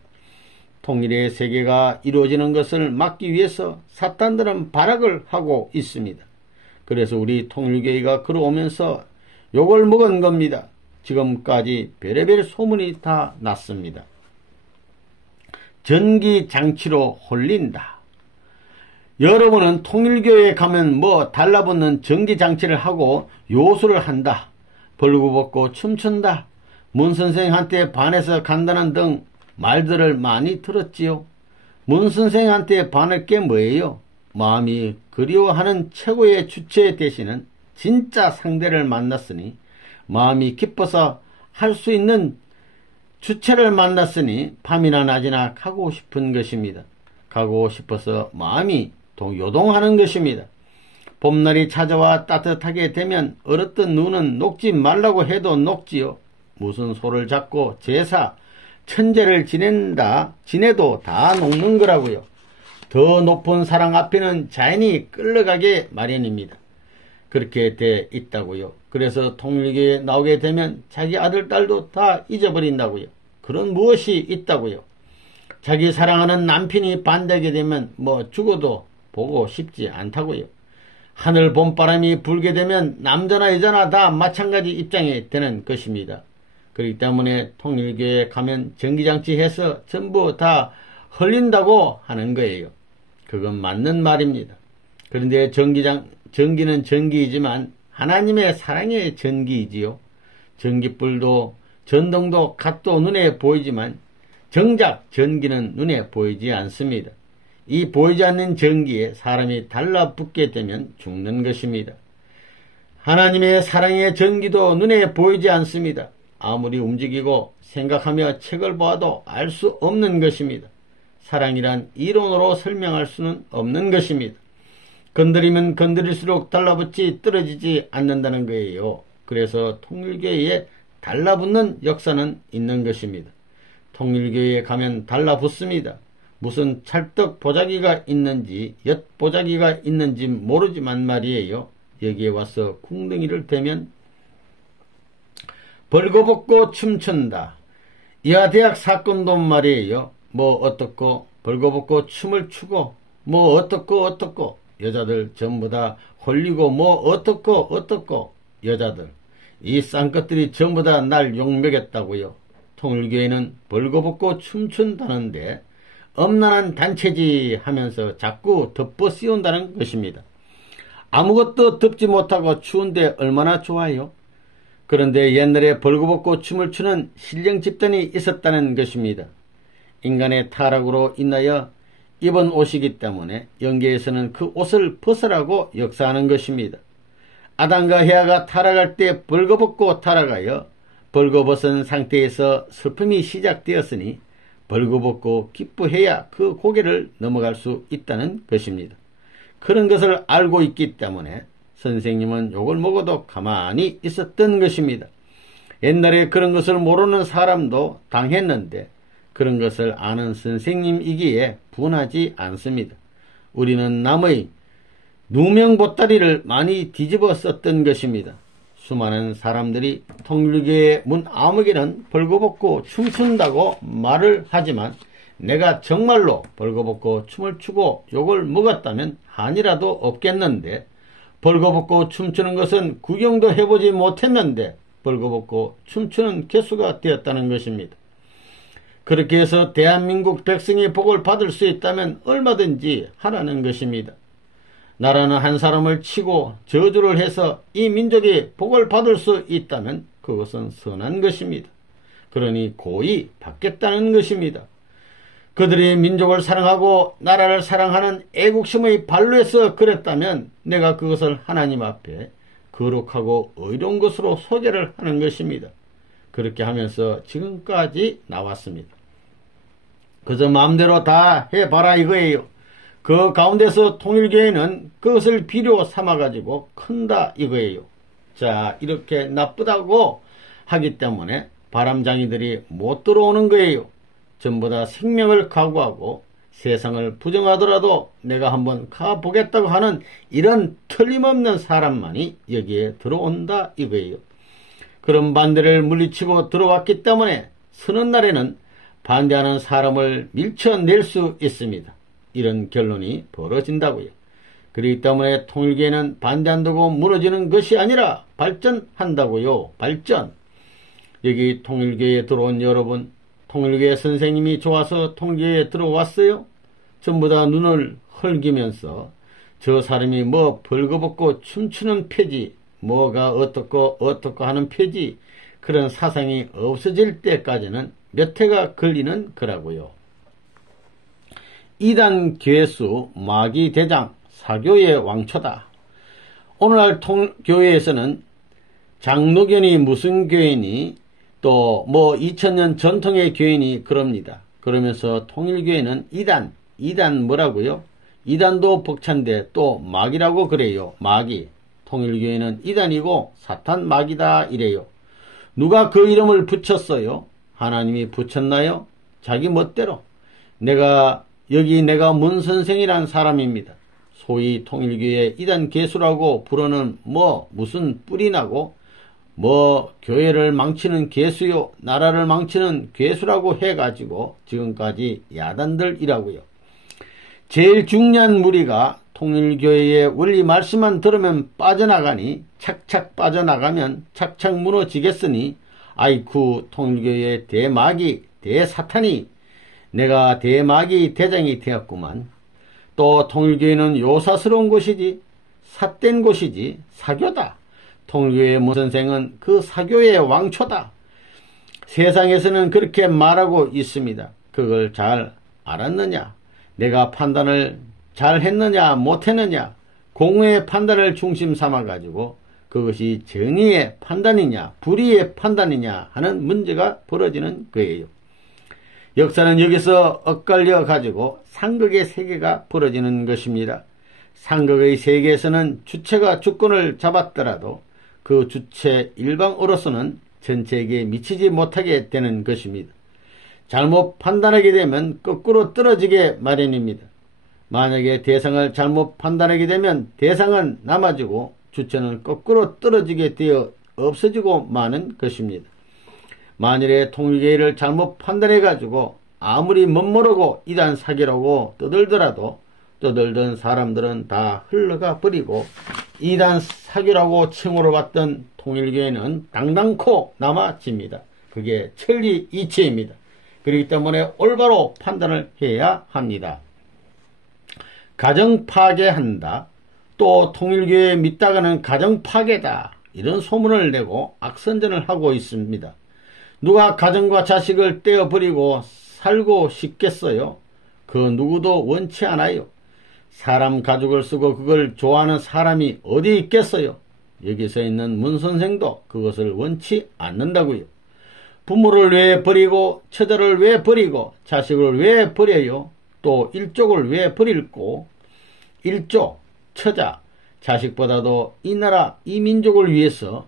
통일의 세계가 이루어지는 것을 막기 위해서 사탄들은 발악을 하고 있습니다. 그래서 우리 통일교회가 걸어오면서 욕을 먹은 겁니다. 지금까지 별의별 소문이 다 났습니다. 전기장치로 홀린다. 여러분은 통일교회에 가면 뭐 달라붙는 전기장치를 하고 요술을 한다. 벌구벗고 춤춘다. 문선생한테 반해서 간다는 등 말들을 많이 들었지요. 문선생한테 반할 게 뭐예요? 마음이 그리워하는 최고의 주체 되시는 진짜 상대를 만났으니 마음이 기뻐서 할 수 있는 주체를 만났으니 밤이나 낮이나 가고 싶은 것입니다. 가고 싶어서 마음이 요동하는 것입니다. 봄날이 찾아와 따뜻하게 되면 얼었던 눈은 녹지 말라고 해도 녹지요. 무슨 소를 잡고 제사, 천제를 지내도 다 녹는 거라고요. 더 높은 사랑 앞에는 자연히 끌려가게 마련입니다. 그렇게 돼 있다고요. 그래서 통일교에 나오게 되면 자기 아들, 딸도 다 잊어버린다고요. 그런 무엇이 있다고요. 자기 사랑하는 남편이 반대하게 되면 뭐 죽어도 보고 싶지 않다고요. 하늘 봄바람이 불게 되면 남자나 여자나 다 마찬가지 입장이 되는 것입니다. 그렇기 때문에 통일교에 가면 전기장치 해서 전부 다 흘린다고 하는 거예요. 그건 맞는 말입니다. 그런데 전기는 전기이지만 하나님의 사랑의 전기이지요. 전기불도 전등도 갓도 눈에 보이지만 정작 전기는 눈에 보이지 않습니다. 이 보이지 않는 전기에 사람이 달라붙게 되면 죽는 것입니다. 하나님의 사랑의 전기도 눈에 보이지 않습니다. 아무리 움직이고 생각하며 책을 보아도 알 수 없는 것입니다. 사랑이란 이론으로 설명할 수는 없는 것입니다. 건드리면 건드릴수록 달라붙지 떨어지지 않는다는 거예요. 그래서 통일교회에 달라붙는 역사는 있는 것입니다. 통일교회에 가면 달라붙습니다. 무슨 찰떡 보자기가 있는지 엿보자기가 있는지 모르지만 말이에요. 여기에 와서 궁둥이를 대면 벌거벗고 춤춘다. 이하 대학 사건도 말이에요. 뭐 어떻고 벌거벗고 춤을 추고 뭐 어떻고 여자들 전부 다 홀리고 뭐 어떻고 여자들 이 쌍것들이 전부 다 날 욕먹였다고요. 통일교회는 벌거벗고 춤춘다는데 엄난한 단체지 하면서 자꾸 덮어 씌운다는 것입니다. 아무것도 덮지 못하고 추운데 얼마나 좋아요. 그런데 옛날에 벌거벗고 춤을 추는 신령 집단이 있었다는 것입니다. 인간의 타락으로 인하여 입은 옷이기 때문에 영계에서는 그 옷을 벗으라고 역사하는 것입니다. 아담과 헤아가 타락할 때 벌거벗고 타락하여 벌거벗은 상태에서 슬픔이 시작되었으니 벌거벗고 기뻐해야 그 고개를 넘어갈 수 있다는 것입니다. 그런 것을 알고 있기 때문에 선생님은 욕을 먹어도 가만히 있었던 것입니다. 옛날에 그런 것을 모르는 사람도 당했는데 그런 것을 아는 선생님이기에 분하지 않습니다. 우리는 남의 누명 보따리를 많이 뒤집어 썼던 것입니다. 수많은 사람들이 통일교의 문 아무개는 벌거벗고 춤춘다고 말을 하지만 내가 정말로 벌거벗고 춤을 추고 욕을 먹었다면 한이라도 없겠는데 벌거벗고 춤추는 것은 구경도 해보지 못했는데 벌거벗고 춤추는 개수가 되었다는 것입니다. 그렇게 해서 대한민국 백성이 복을 받을 수 있다면 얼마든지 하라는 것입니다. 나라는 한 사람을 치고 저주를 해서 이 민족이 복을 받을 수 있다면 그것은 선한 것입니다. 그러니 고이 받겠다는 것입니다. 그들이 민족을 사랑하고 나라를 사랑하는 애국심의 발로에서 그랬다면 내가 그것을 하나님 앞에 거룩하고 의로운 것으로 소개를 하는 것입니다. 그렇게 하면서 지금까지 나왔습니다. 그저 마음대로 다 해봐라 이거예요. 그 가운데서 통일교회는 그것을 비료 삼아가지고 큰다 이거예요. 자, 이렇게 나쁘다고 하기 때문에 바람장이들이 못 들어오는 거예요. 전부 다 생명을 각오하고 세상을 부정하더라도 내가 한번 가보겠다고 하는 이런 틀림없는 사람만이 여기에 들어온다 이거예요. 그런 반대를 물리치고 들어왔기 때문에 서는 날에는 반대하는 사람을 밀쳐낼 수 있습니다. 이런 결론이 벌어진다고요. 그렇기 때문에 통일교회는 반대한다고 무너지는 것이 아니라 발전한다고요. 발전. 여기 통일교회에 들어온 여러분, 통일교회 선생님이 좋아서 통일교회에 들어왔어요? 전부 다 눈을 헐기면서 저 사람이 뭐 벌거벗고 춤추는 폐지, 뭐가 어떻고 하는 폐지, 그런 사상이 없어질 때까지는 몇 해가 걸리는 거라고요. 이단 교회수 마귀 대장 사교의 왕초다. 오늘날 교회에서는 장로교니 무슨 교회니 또 뭐 2000년 전통의 교회니 그럽니다. 그러면서 통일교회는 이단 뭐라고요? 이단도 벅찬데 또 마귀라고 그래요. 마귀. 통일교회는 이단이고 사탄 마귀다 이래요. 누가 그 이름을 붙였어요? 하나님이 붙였나요? 자기 멋대로. 내가 여기 내가 문 선생이란 사람입니다. 소위 통일교의 이단 개수라고 부르는 무슨 뿔이 나고 교회를 망치는 개수요 나라를 망치는 개수라고 해가지고 지금까지 야단들이라고요. 제일 중요한 무리가 통일교회의 원리 말씀만 들으면 빠져나가니 착착 빠져나가면 착착 무너지겠으니 아이쿠 통일교회의 대마귀 대사탄이 내가 대마귀 대장이 되었구만. 또 통일교회는 요사스러운 곳이지 삿된 곳이지 사교다. 통일교회 문선생은 그 사교의 왕초다. 세상에서는 그렇게 말하고 있습니다. 그걸 잘 알았느냐? 내가 판단을 잘 했느냐 못했느냐? 공의의 판단을 중심 삼아가지고 그것이 정의의 판단이냐 불의의 판단이냐 하는 문제가 벌어지는 거예요. 역사는 여기서 엇갈려 가지고 상극의 세계가 벌어지는 것입니다. 상극의 세계에서는 주체가 주권을 잡았더라도 그 주체 일방으로서는 전체에게 미치지 못하게 되는 것입니다. 잘못 판단하게 되면 거꾸로 떨어지게 마련입니다. 만약에 대상을 잘못 판단하게 되면 대상은 남아지고 주체는 거꾸로 떨어지게 되어 없어지고 마는 것입니다. 만일에 통일교회를 잘못 판단해가지고 아무리 멋모르고 이단 사기라고 떠들더라도 떠들던 사람들은 다 흘러가 버리고 이단 사기라고 칭호를 받던 통일교회는 당당코 남아집니다. 그게 천리이치입니다. 그렇기 때문에 올바로 판단을 해야 합니다. 가정 파괴한다. 또 통일교회 믿다가는 가정 파괴다. 이런 소문을 내고 악선전을 하고 있습니다. 누가 가정과 자식을 떼어버리고 살고 싶겠어요? 그 누구도 원치 않아요. 사람 가죽을 쓰고 그걸 좋아하는 사람이 어디 있겠어요? 여기서 있는 문 선생도 그것을 원치 않는다고요. 부모를 왜 버리고 처자를 왜 버리고 자식을 왜 버려요? 또 일족을 왜 버릴고 일족, 처자, 자식보다도 이 나라 이 민족을 위해서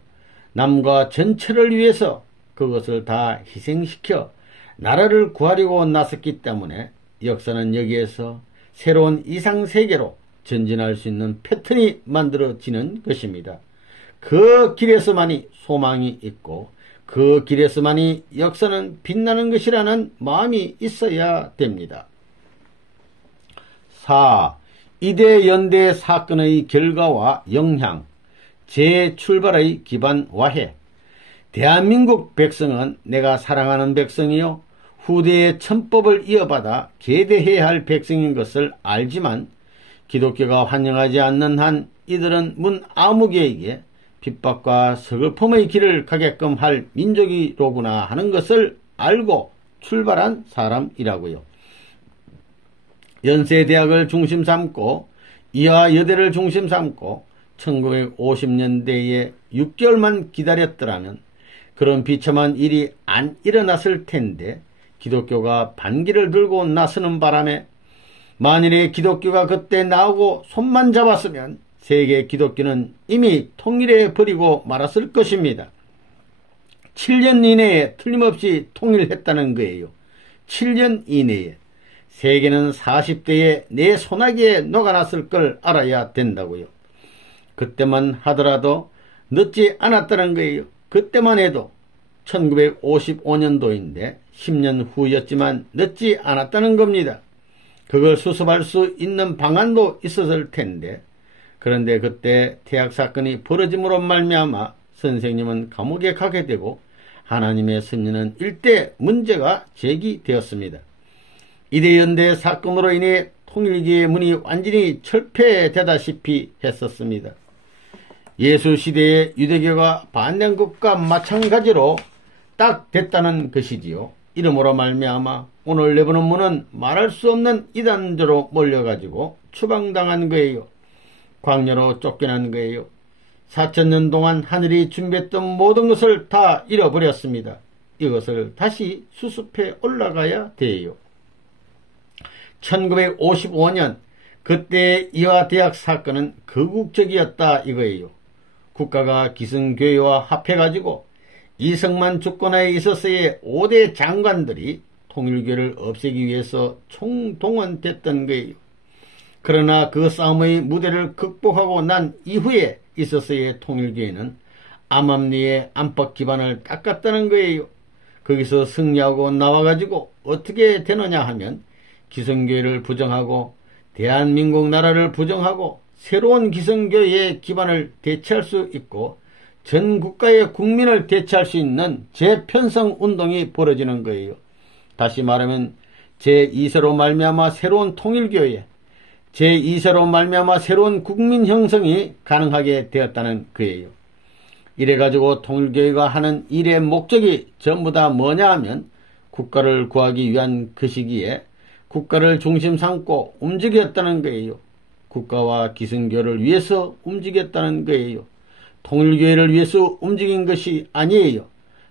남과 전체를 위해서 그것을 다 희생시켜 나라를 구하려고 나섰기 때문에 역사는 여기에서 새로운 이상세계로 전진할 수 있는 패턴이 만들어지는 것입니다. 그 길에서만이 소망이 있고 그 길에서만이 역사는 빛나는 것이라는 마음이 있어야 됩니다. 4. 이대 연대 사건의 결과와 영향, 재출발의 기반 와해. 대한민국 백성은 내가 사랑하는 백성이요 후대의 천법을 이어받아 계대해야 할 백성인 것을 알지만 기독교가 환영하지 않는 한 이들은 문 아무개에게 핍박과 서글픔의 길을 가게끔 할 민족이로구나 하는 것을 알고 출발한 사람이라고요. 연세대학을 중심 삼고 이화여대를 중심 삼고 1950년대에 6개월만 기다렸더라면 그런 비참한 일이 안 일어났을 텐데 기독교가 반기를 들고 나서는 바람에 만일에 기독교가 그때 나오고 손만 잡았으면 세계 기독교는 이미 통일해 버리고 말았을 것입니다. 7년 이내에 틀림없이 통일했다는 거예요. 7년 이내에. 세계는 40대에 내 소나기에 녹아났을 걸 알아야 된다고요. 그때만 하더라도 늦지 않았다는 거예요. 그때만 해도 1955년도인데 10년 후였지만 늦지 않았다는 겁니다. 그걸 수습할 수 있는 방안도 있었을 텐데 그런데 그때 태학 사건이 벌어짐으로 말미암아 선생님은 감옥에 가게 되고 하나님의 섭리는 일대 문제가 제기되었습니다. 이대연대 사건으로 인해 통일교의 문이 완전히 철폐되다시피 했었습니다. 예수시대의 유대교가 반대한 것과 마찬가지로 딱 됐다는 것이지요. 이름으로 말미암아 오늘 내보는 문은 말할 수 없는 이단자로 몰려가지고 추방당한 거예요. 광야로 쫓겨난 거예요. 4,000년 동안 하늘이 준비했던 모든 것을 다 잃어버렸습니다. 이것을 다시 수습해 올라가야 돼요. 1955년 그때의 이화대학 사건은 거국적이었다 이거예요. 국가가 기성교회와 합해가지고 이승만 주권하에 있었어의 5대 장관들이 통일교를 없애기 위해서 총동원됐던 거예요. 그러나 그 싸움의 무대를 극복하고 난 이후에 있었어의 통일교회는 암암리의 안팎 기반을 닦았다는 거예요. 거기서 승리하고 나와가지고 어떻게 되느냐 하면 기성교회를 부정하고 대한민국 나라를 부정하고 새로운 기성교회의 기반을 대체할 수 있고 전 국가의 국민을 대체할 수 있는 재편성 운동이 벌어지는 거예요. 다시 말하면 제2세로 말미암아 새로운 통일교회, 제2세로 말미암아 새로운 국민 형성이 가능하게 되었다는 거예요. 이래가지고 통일교회가 하는 일의 목적이 전부 다 뭐냐 하면 국가를 구하기 위한 것이기에 국가를 중심 삼고 움직였다는 거예요. 국가와 기성교를 위해서 움직였다는 거예요. 통일교회를 위해서 움직인 것이 아니에요.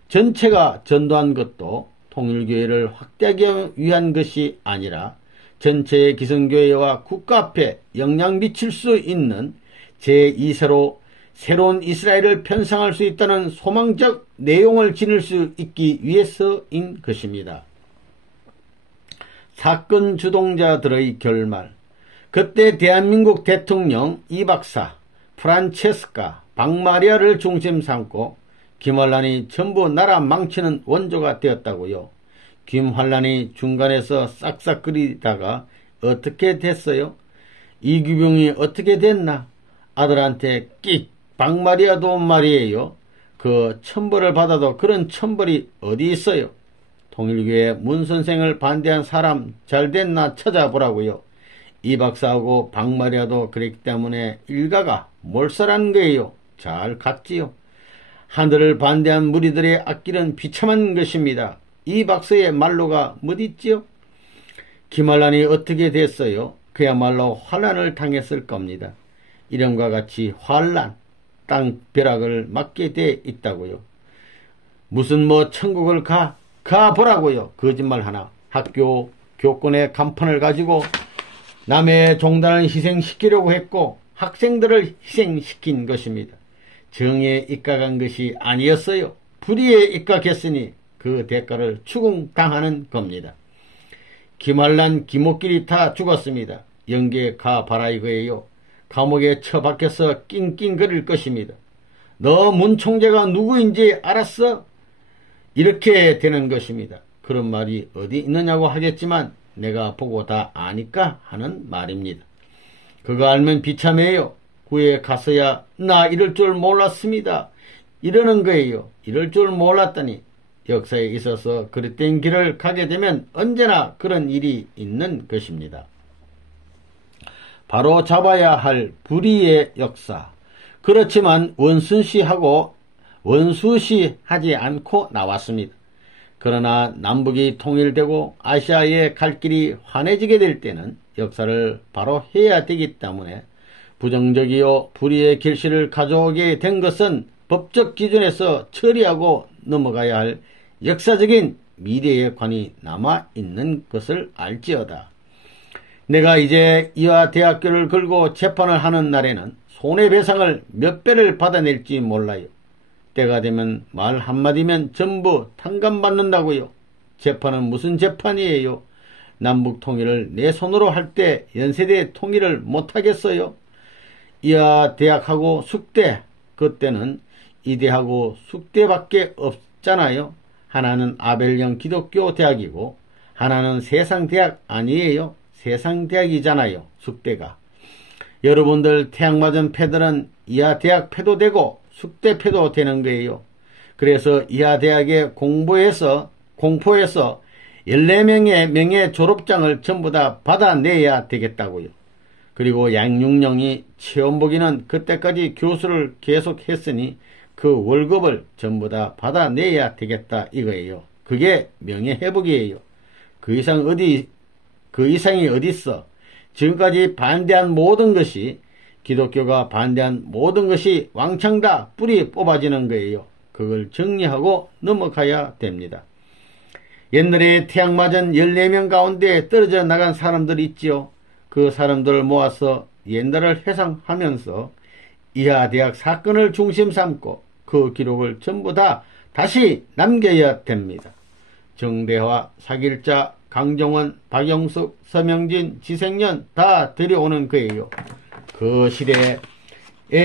전체가 전도한 것도 통일교회를 확대하기 위한 것이 아니라 전체의 기성교회와 국가 앞에 영향 미칠 수 있는 제2세로 새로운 이스라엘을 편성할 수 있다는 소망적 내용을 지닐 수 있기 위해서인 것입니다. 사건 주동자들의 결말. 그때 대한민국 대통령 이박사, 프란체스카, 박마리아를 중심 삼고 김환란이 전부 나라 망치는 원조가 되었다고요. 김환란이 중간에서 싹싹거리다가 어떻게 됐어요? 이규병이 어떻게 됐나? 아들한테 끽 박마리아도 말이에요. 그 천벌을 받아도 그런 천벌이 어디 있어요? 통일교회 문선생을 반대한 사람 잘 됐나 찾아보라고요. 이 박사하고 박마리아도 그랬기 때문에 일가가 몰살한 거예요. 잘 갔지요. 하늘을 반대한 무리들의 앞길은 비참한 것입니다. 이 박사의 말로가 멋있지요? 김환란이 어떻게 됐어요? 그야말로 환란을 당했을 겁니다. 이름과 같이 환란, 땅벼락을 맞게 돼 있다고요. 무슨 천국을 가보라고요. 거짓말 하나. 학교 교권의 간판을 가지고 남의 종단을 희생시키려고 했고 학생들을 희생시킨 것입니다. 정의에 입각한 것이 아니었어요. 불의에 입각했으니 그 대가를 추궁당하는 겁니다. 김환란, 김옥길이 다 죽었습니다. 영계 가봐라 이거예요. 감옥에 처박혀서 낑낑거릴 것입니다. 너 문총재가 누구인지 알았어? 이렇게 되는 것입니다. 그런 말이 어디 있느냐고 하겠지만 내가 보고 다 아니까 하는 말입니다. 그거 알면 비참해요. 구에 갔어야 나 이럴 줄 몰랐습니다. 이러는 거예요. 이럴 줄 몰랐더니 역사에 있어서 그릇된 길을 가게 되면 언제나 그런 일이 있는 것입니다. 바로 잡아야 할 불의의 역사. 그렇지만 원수시하지 않고 나왔습니다. 그러나 남북이 통일되고 아시아의 갈 길이 환해지게 될 때는 역사를 바로 해야 되기 때문에 부정적이요 불의의 결실을 가져오게 된 것은 법적 기준에서 처리하고 넘어가야 할 역사적인 미래의 관이 남아있는 것을 알지어다. 내가 이제 이화 대학교를 걸고 재판을 하는 날에는 손해배상을 몇 배를 받아낼지 몰라요. 때가 되면 말 한마디면 전부 탕감받는다고요. 재판은 무슨 재판이에요? 남북 통일을 내 손으로 할 때 연세대 통일을 못하겠어요? 이하 대학하고 숙대, 그때는 이대하고 숙대밖에 없잖아요. 하나는 아벨령 기독교 대학이고 하나는 세상대학 아니에요. 세상대학이잖아요. 숙대가. 여러분들 태양 맞은 패들은 이하 대학 패도 되고 숙대 패도 되는 거예요. 그래서 이하 대학에 공포해서 14명의 명예 졸업장을 전부 다 받아내야 되겠다고요. 그리고 양육령이 체험보기는 그때까지 교수를 계속 했으니 그 월급을 전부 다 받아내야 되겠다 이거예요. 그게 명예회복이에요. 그 이상이 어디 있어? 지금까지 반대한 모든 것이, 기독교가 반대한 모든 것이 왕창 다 뿌리 뽑아지는 거예요. 그걸 정리하고 넘어가야 됩니다. 옛날에 태양 맞은 14명 가운데 떨어져 나간 사람들 있지요. 그 사람들을 모아서 옛날을 회상하면서 이하대학 사건을 중심 삼고 그 기록을 전부 다 다시 남겨야 됩니다. 정대화, 사길자, 강정원, 박영숙, 서명진, 지생년 다 데려오는 거예요. 그 시대에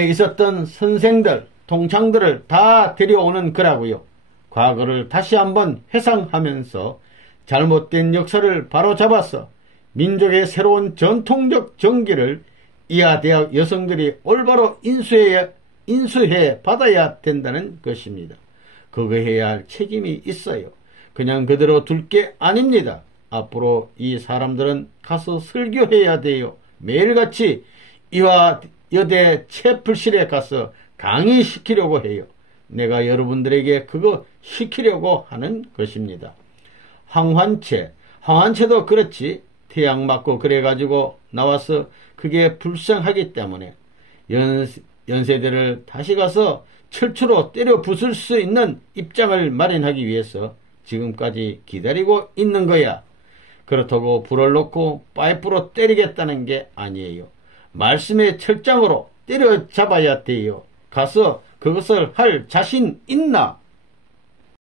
있었던 선생들, 동창들을 다 데려오는 거라고요. 과거를 다시 한번 회상하면서 잘못된 역사를 바로잡아서 민족의 새로운 전통적 정기를 이하 대학 여성들이 올바로 인수해 받아야 된다는 것입니다. 그거 해야 할 책임이 있어요. 그냥 그대로 둘 게 아닙니다. 앞으로 이 사람들은 가서 설교해야 돼요. 매일같이 이화여대 채플실에 가서 강의시키려고 해요. 내가 여러분들에게 그거 시키려고 하는 것입니다. 황환체도 그렇지. 태양 맞고 그래가지고 나와서 그게 불쌍하기 때문에 연세대를 다시 가서 철초로 때려 부술 수 있는 입장을 마련하기 위해서 지금까지 기다리고 있는 거야. 그렇다고 불을 놓고 파이프로 때리겠다는 게 아니에요. 말씀의 철장으로 때려잡아야 돼요. 가서 그것을 할 자신 있나?